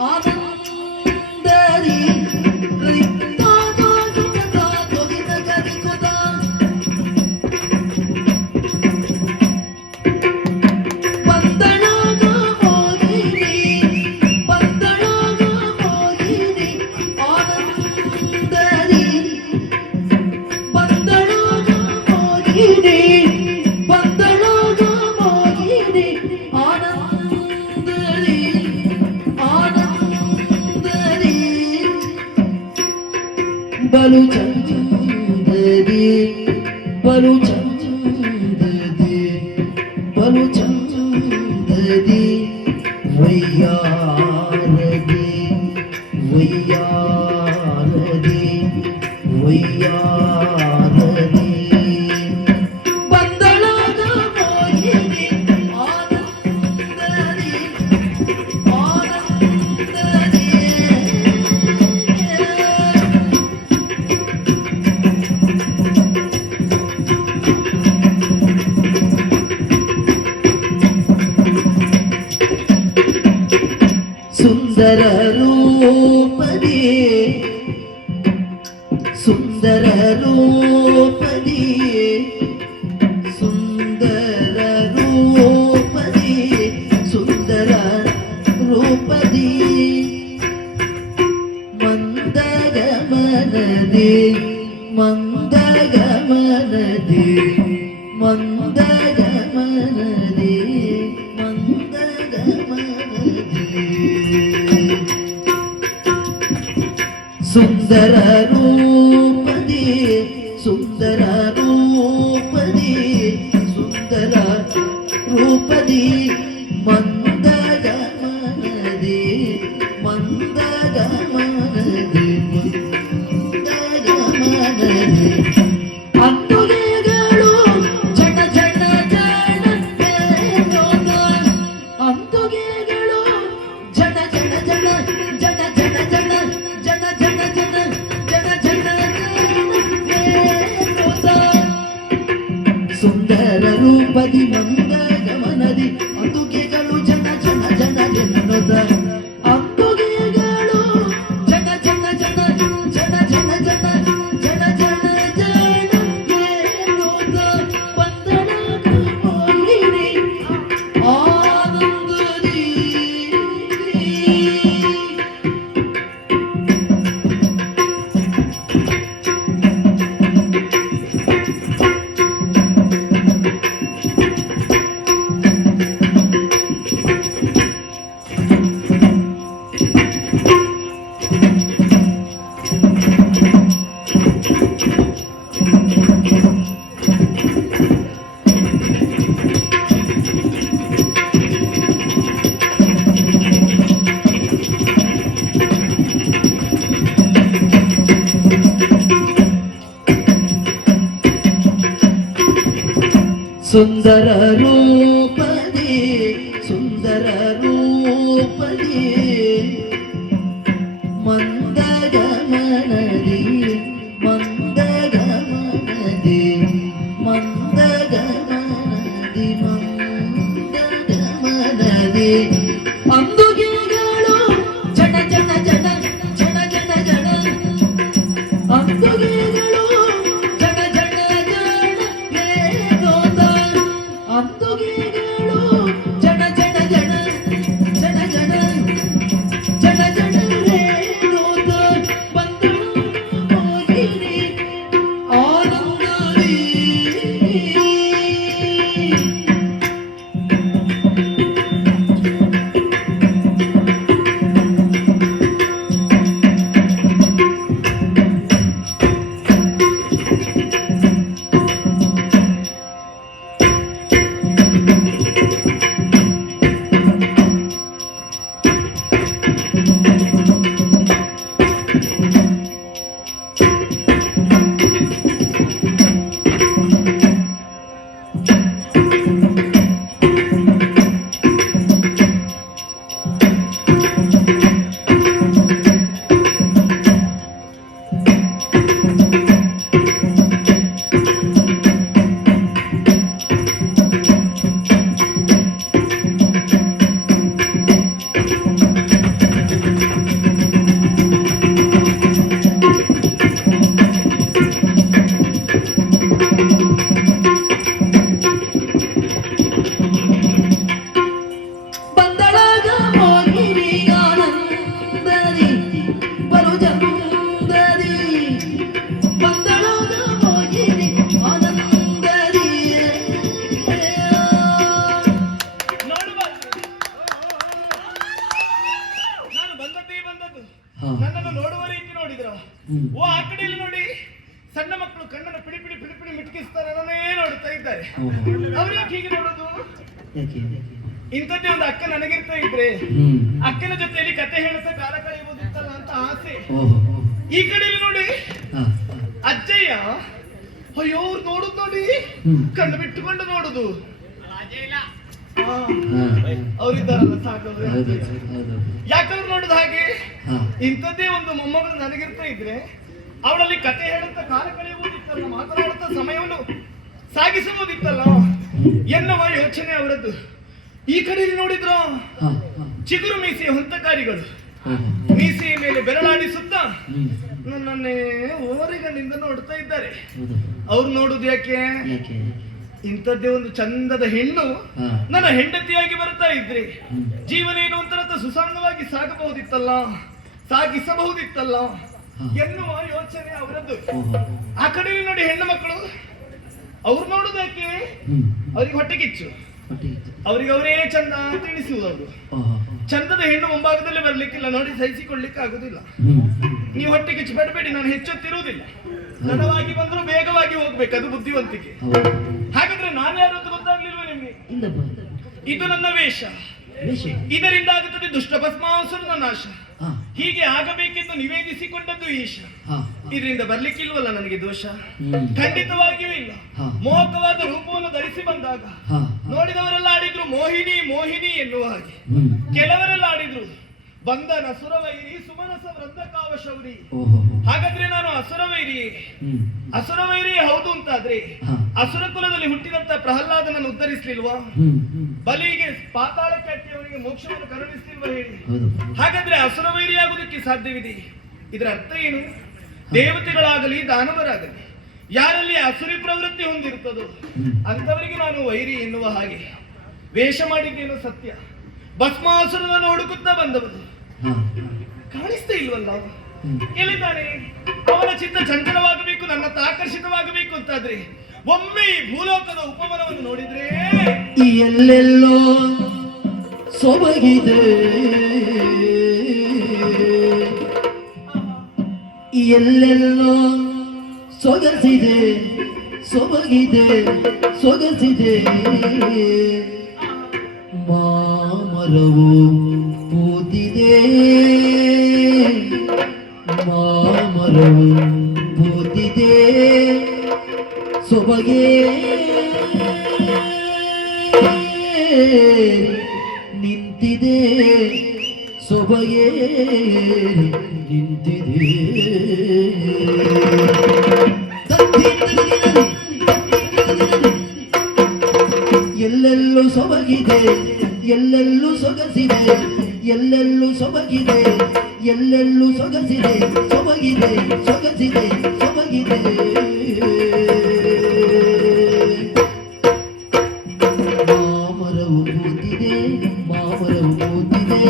ಆನಂದದಿ ಬಲು ಚಂದದಿ ಬಲು ಚಂದದಿ ಬಲು ಚಂದದಿ ವಯ್ಯಾರದಿ ವಯ್ಯಾರದಿ ವಯ್ಯಾರದಿ ಬಂದಳಾಗ ಮೋಹಿನಿ ಆನಂದದಿ ಆನಂದದಿ ಸುಂದರ ರೂಪದಿ ಸುಂದರ ರೂಪದಿ ಸುಂದರ ರೂಪದಿ ಸುಂದರ ರೂಪದಿ ಮಂದಗಮನದಿ ಮಂದಗಮನದಿ ಮಂದಗಮನದಿ ಸುಂದರ ರೂಪದಿ ಸುಂದರ ರೂಪದಿ ಸುಂದರ ರೂಪದಿ ಮಂದಗಮನದಿ ಮಂದಗಮನದಿ ಮಂದಗಮನದಿ ಅಂತುಗೆಗಳು ಜನ ಜನ ಜನ ಅಂತುಗೆಗಳು ಜನ ಜನ ಜನ ಜನ ಜನ ಜನ ಜನ ಜನ ಜನ ಜನ ಜನ ಸುಂದರ ರೂಪದಿ ಮಂದ ಗಮನದಿ ಅಂತುಗೆಗಳು ಜನ ಜನ ಜನ ಜನನದ ಅಂತುಗೆಗಳು ಜನ ಜನ ಜನ ಜನ ಜನ ಜನ ಜನ ಜನ ಜನ ಬಂದಳಾಗ ಮೋಹಿನಿ ಆನಂದದಿ ಸುಂದರ ರೂಪದಿ ಸುಂದರ ರೂಪದಿ ಮಂದಗಮನದಿ ಮಂದಗಮನದಿ ಮಂದಗಮನದಿ ಮಂದಗಮನದಿ ಅಂದುಗೆಗಳು ಜನ ಜನ ಜನ ಜನ ಜನ ಜನ ಅಂದುಗೆಗಳು ಜನ ಜನ ಅಂತುಗೆಗಳು ಜನ ಜನ ಜನ ಜನ ಜನ ನನ್ನನ್ನು ನೋಡುವ ರೀತಿ ನೋಡಿದ್ರ ಹ್ಮ್. ಓ ಆ ಕಡೆಯಲ್ಲಿ ನೋಡಿ ಸಣ್ಣ ಮಕ್ಕಳು ಕಣ್ಣನ್ನು ಪಿಡಿ ಪಿಡಿ ಪಿಡಿ ಪಿಡಿ ಮಿಟಕಿಸ್ತಾರೆ ನನ್ನೇ ನೋಡ್ತಾ ಇದ್ದಾರೆ. ಅವ್ರು ಯಾಕೆ ಹೀಗೆ ನೋಡುದು? ಯಾಕೆ? ಇಂಥದ್ದೇ ಒಂದು ಅಕ್ಕ ನನಗಿರ್ತಾ ಇದ್ರೆ ಹ್ಮ್. ಅಕ್ಕನ ಜೊತೆಯಲ್ಲಿ ಕತೆ ಹೇಳುತ್ತಾ ಕಾಲ ಕಳೆಯುವುದಿತ್ತಲ್ಲ ಅಂತ ಆಸೆ. ಓಹೋ. ಈ ಕಡೆಯಲ್ಲಿ ನೋಡಿ ಹಾ. ಅಜ್ಜಯ್ಯ, ಅಯ್ಯೋ ಅವ್ರು ನೋಡುದು ನೋಡಿ ಹ್ಮ್. ಕಣ್ಣು ಬಿಟ್ಟುಕೊಂಡು ನೋಡುದು. ಹಾ. ಅವ್ರಿದ್ದಾರಲ್ಲ ಸಾಕವ್ರು. ಹೌದು, ಹೌದು. ಯಾಕವ್ರು ನೋಡುದು ಹಾಗೆ? ಹಾ. ಇಂಥದ್ದೇ ಒಂದು ಮೊಮ್ಮಗಳು ನನಗಿರ್ತಾ ಇದ್ರೆ ಅವಳಲ್ಲಿ ಕತೆ ಹೇಳುತ್ತಾ ಕಾಲ ಕಳೆಯುವುದಿತ್ತಲ್ಲ, ಮಾತನಾಡುತ್ತಾ ಸಮಯವನ್ನು ಸಾಗಿಸುವುದಿತ್ತಲ್ಲ ಎನ್ನುವ ಯೋಚನೆ ಅವರದ್ದು. ಈ ಕಡೆಯಲ್ಲಿ ನೋಡಿದ್ರ ಹಾ. ಹಾ. ಚಿಗುರು ಮೀಸೆಯ ಹೊಂತಕಾರಿಗಳು ಓಹೋ. ಮೀಸೆಯ ಮೇಲೆ ಬೆರಳಾಡಿಸುತ್ತಾ ಹ್ಮ್. ನನ್ನನ್ನೇ ಓರೆಗಣ್ಣಿಂದ ನೋಡ್ತಾ ಇದ್ದಾರೆ. ಹೌದು. ಅವ್ರು ನೋಡುದು ಯಾಕೆ? ಯಾಕೆ? ಇಂಥದ್ದೇ ಒಂದು ಚಂದದ ಹೆಣ್ಣು ಹಾ. ನನ್ನ ಹೆಂಡತಿಯಾಗಿ ಬರ್ತಾ ಇದ್ರೆ ಹ್ಮ್. ಜೀವನ ಏನು ಒಂಥರ ಸುಸಾಂಗವಾಗಿ ಸಾಗಬಹುದಿತ್ತಲ್ಲ, ಸಾಗಿಸಬಹುದಿತ್ತಲ್ಲ ಹಾ. ಎನ್ನುವ ಯೋಚನೆ ಅವರದ್ದು. ಓಹೋ. ಆ ಕಡೆ ನೋಡಿ ಹೆಣ್ಣು ಮಕ್ಕಳು ಅವ್ರು ನೋಡುವುದಕ್ಕೆ ಹ್ಮ್. ಅವರಿಗೆ ಹೊಟ್ಟೆ ಕಿಚ್ಚು, ಹೊಟ್ಟೆ. ಅವರಿಗೆ ಅವರೇ ಚಂದ ಅಂತ ಎಣಿಸುವುದು. ಅವರು ಓಹೋ. ಚಂದದ ಹೆಣ್ಣು ಮುಂಭಾಗದಲ್ಲಿ ಬರ್ಲಿಕ್ಕಿಲ್ಲ, ನೋಡಿ ಸಹಿಸಿಕೊಳ್ಳಿಕ್ಕೆ ಆಗುದಿಲ್ಲ. ಹ್ಮ್. ನೀವು ಹೊಟ್ಟೆ ಕಿಚ್ಚು ಬೇಡಬೇಡಿ, ನಾನು ಹೆಚ್ಚುತ್ತಿರುವುದಿಲ್ಲ. ತಡವಾಗಿ ಬಂದ್ರು ಬೇಗವಾಗಿ ಹೋಗ್ಬೇಕು, ಅದು ಬುದ್ಧಿವಂತಿಕೆ. ಹೌದು. ಹಾಗಾದ್ರೆ ನಾನು ಯಾರು ಅಂತ ಗೊತ್ತಾಗ್ಲಿಲ್ವ ನಿಮ್ಗೆ? ಇಲ್ಲಪ್ಪ. ಇದು ನನ್ನ ವೇಷ, ವೇಷ. ಇದರಿಂದ ಆಗುತ್ತದೆ ದುಷ್ಟ ಭಸ್ಮಾಸುರನ ನಾಶ. ಹಾ. ಹೀಗೆ ಆಗಬೇಕೆಂದು ನಿವೇದಿಸಿಕೊಂಡದ್ದು ಈಶ. ಹಾ. ಇದರಿಂದ ಬರ್ಲಿಕ್ಕಿಲ್ವಲ್ಲ ನನಗೆ ದೋಷ? ಹ್ಮ್. ಖಂಡಿತವಾಗಿಯೂ ಇಲ್ಲ. ಹಾ. ಮೋಹಕವಾದ ರೂಪವನ್ನು ಧರಿಸಿ ಬಂದಾಗ ಹಾ. ನೋಡಿದವರೆಲ್ಲ ಆಡಿದ್ರು ಮೋಹಿನಿ ಮೋಹಿನಿ ಎನ್ನುವ ಹಾಗೆ. ಹ್ಮ್. ಕೆಲವರೆಲ್ಲ ಆಡಿದ್ರು ಬಂಧನ ಸುರವೈರಿ ಸುಮನಸ ವೃಂದಕಾವ ಶೌರಿ. ಓಹೋ. ಹಾಗಾದ್ರೆ ನಾನು ಅಸುರವೈರಿ, ಹ್ಮ್. ಅಸುರವೈರಿ ಹೌದು ಅಂತಾದ್ರೆ ಹಾ. ಅಸುರ ಕುಲದಲ್ಲಿ ಹುಟ್ಟಿದಂತ ಪ್ರಹ್ಲಾದನನ್ನು ಉದ್ಧರಿಸ್ಲಿಲ್ವಾ? ಹ್ಮ್. ಹ್ಮ್. ಬಲಿಗೆ ಪಾತಾಳಕ್ಕೆ ಅಟ್ಟಿ ಅವನಿಗೆ ಮೋಕ್ಷವನ್ನು ಕರುಣಿಸ್ತಿಲ್ವಾ ಹೇಳಿ? ಹೌದು. ಹಾಗಾದ್ರೆ ಅಸುರವೈರಿ ಆಗುವುದಕ್ಕೆ ಸಾಧ್ಯವಿದೆ. ಇದರ ಅರ್ಥ ಏನು? ದೇವತೆಗಳಾಗಲಿ ದಾನವರಾಗಲಿ ಯಾರಲ್ಲಿ ಅಸುರಿ ಪ್ರವೃತ್ತಿ ಹೊಂದಿರುತ್ತದೋ ಹ್ಮ್. ಅಂತವರಿಗೆ ನಾನು ವೈರಿ ಎನ್ನುವ ಹಾಗೆ ವೇಷ ಮಾಡಿದ್ದೇನು ಸತ್ಯ. ಭಸ್ಮಾಸುರನನ್ನು ಹುಡುಕುತ್ತಾ ಬಂದವನು ಹಾ. ಕಾಣಿಸ್ತಾ ಇಲ್ವಲ್ಲ? ಹ್ಮ್. ಎಲ್ಲಿದ್ದಾನೆ? ಅವನ ಚಿತ್ತ ಚಂಚಲವಾಗಬೇಕು, ನನ್ನತ್ತ ಆಕರ್ಷಿತವಾಗಬೇಕು ಅಂತಾದ್ರೆ ಒಮ್ಮೆ ಈ ಭೂಲೋಕದ ಉಪವನವನ್ನು ನೋಡಿದ್ರೆ ಎಲ್ಲೆಲ್ಲೋ ಸೊಬಗಿದೆ, ಎಲ್ಲೆಲ್ಲೋ ಸೊಗಸಿದೆ, ಸೊಬಗಿದೆ, ಸೊಗಸಿದೆ. ಮಾಮರವು ಪೂತಿದೆ, ಮಾಮರವು ಪೂತಿದೆ, ಸೊಬಗೆ ನಿಂತಿದೆ, ಸೊಬಗೆ ನಿಂತಿದೆ. ಎಲ್ಲೆಲ್ಲೂ ಸೊಬಗಿದೆ, ಎಲ್ಲೆಲ್ಲೂ ಸೊಗಸಿದೆ, ಎಲ್ಲೆಲ್ಲೂ ಸೊಬಗಿದೆ, ಎಲ್ಲೆಲ್ಲೂ ಸೊಗಸಿದೆ, ಸೊಬಗಿದೆ, ಸೊಗಸಿದೆ, ಸೊಬಗಿದೆ. ಮಾಮರವು ಕೂತಿದೆ, ಮಾಮರವು ಕೂತಿದೆ,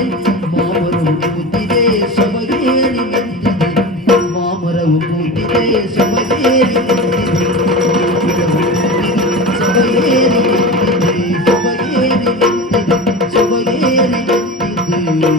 ಮಾಮರವು ಕೂತಿದೆ, ಸೊಬಗೇರಿ ನಿಂತಿದೆ, ಮಾಮರವು ಕೂತಿದೆ, ಸೊಬಗೇರಿ ನಿಂತಿದೆ, ಸೊಬಗೇರಿ ನಿಂತಿದೆ, ಸೊಬಗೇರಿ ನಿಂತಿದೆ, ಸೊಬಗೇರಿ ನಿಂತಿದೆ.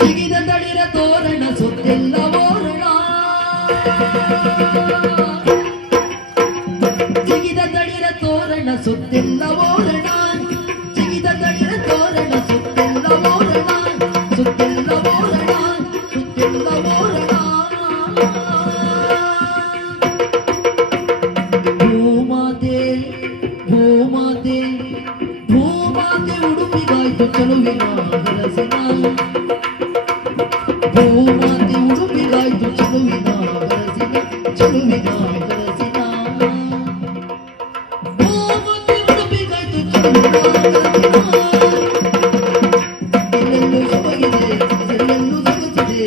ಜಿಗಿದ ತಳಿರ ತೋರಣ ಸುತ್ತೆಲ್ಲ ಓರಣ, ಜಿಗಿದ ತಳಿರ ತೋರಣ ಸುತ್ತೆಲ್ಲ ಓರಣ, ಜಿಗಿದ ತಳಿರ ತೋರಣ ಸುತ್ತೆಲ್ಲ ಓರಣ, ಸುತ್ತೆಲ್ಲ ಓರಣ, ಸುತ್ತೆಲ್ಲ ಓರಣ. ಭೂಮಾತೆ ಭೂಮಾತೆ ಭೂಮಾತೆ ಉಡುಪಿಗಾಯ್ತು ಚಲುವಿನ ಹರಸಿನ, ಭೂಮಾತೆ ಉಡುಪಿಗಾಯ್ತು ಚಲುವಿನ ಹರಸಿನ, ಚಲುವಿನ ಹರಸಿನ. ಭೂಮಾತೆ ಉಡುಪಿಗಾಯ್ತು ಚಲುವಿನ ಹರಸಿನ. ಎಲ್ಲೆಲ್ಲೂ ಸೊಬಗಿದೆ, ಎಲ್ಲೆಲ್ಲೂ ಸೊಗಸಿದೆ,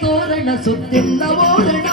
ತೋರಣ ಸುತ್ತೆಲ್ಲ ಓರಣ